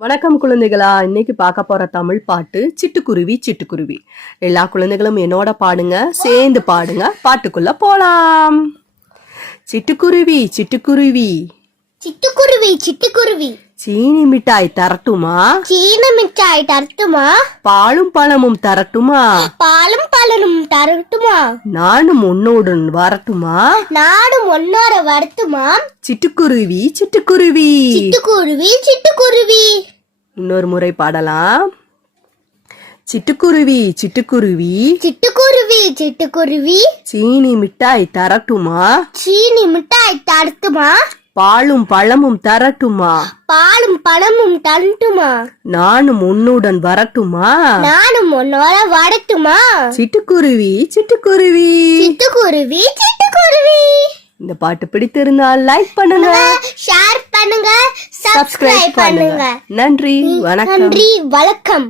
வணக்கம் குழந்தைகளா. இன்னைக்கு பார்க்க போற தமிழ் பாட்டு சிட்டுக்குருவி சிட்டுக்குருவி. எல்லா குழந்தைகளும் என்னோட பாடுங்க, சேர்ந்து பாடுங்க. பாட்டுக்குள்ள போலாம். சிட்டுக்குருவி சிட்டுக்குருவி சிட்டுக்குருவி சிட்டுக்குருவி சீனி மிட்டாய் தரட்டுமா? சீன மிட்டாய் தரட்டுமா? பாலும் பழமும் தரட்டுமா? பாலும் பழமும் தரட்டுமா? நானும் உன்னோடன் வரட்டுமா? நானும் ஒன்னோட வரட்டுமா? சிட்டுக்குருவி சிட்டுக்குருவி சிட்டுக்குருவி சிட்டுக்குருவி. இன்னொரு முறை பாடலாம். சிட்டுக்குருவி சிட்டுக்குருவி சிட்டுக்குருவி சிட்டுக்குருவி சீனி மிட்டாய் தரட்டுமா? சீனி மிட்டாய் தரட்டுமா? பாலும் பழமும் தரட்டுமா? பாலும் பழமும் தரட்டுமா? நானும் உன்னுடன் வரட்டுமா? நானும் ஒன்னோட வரட்டுமா? சிட்டுக்குருவி சிட்டுக்குருவி. சிட்டுக்குருவி சிட்டுக்குருவி. இந்த பாட்டு பிடித்திருந்தால் லைக் பண்ணுங்க, ஷேர் பண்ணுங்க, சப்ஸ்கிரைப் சப்ஸ்கிரைப் பண்ணுங்க. பண்ணுங்க. நன்றி, வணக்கம். நன்றி, வணக்கம்.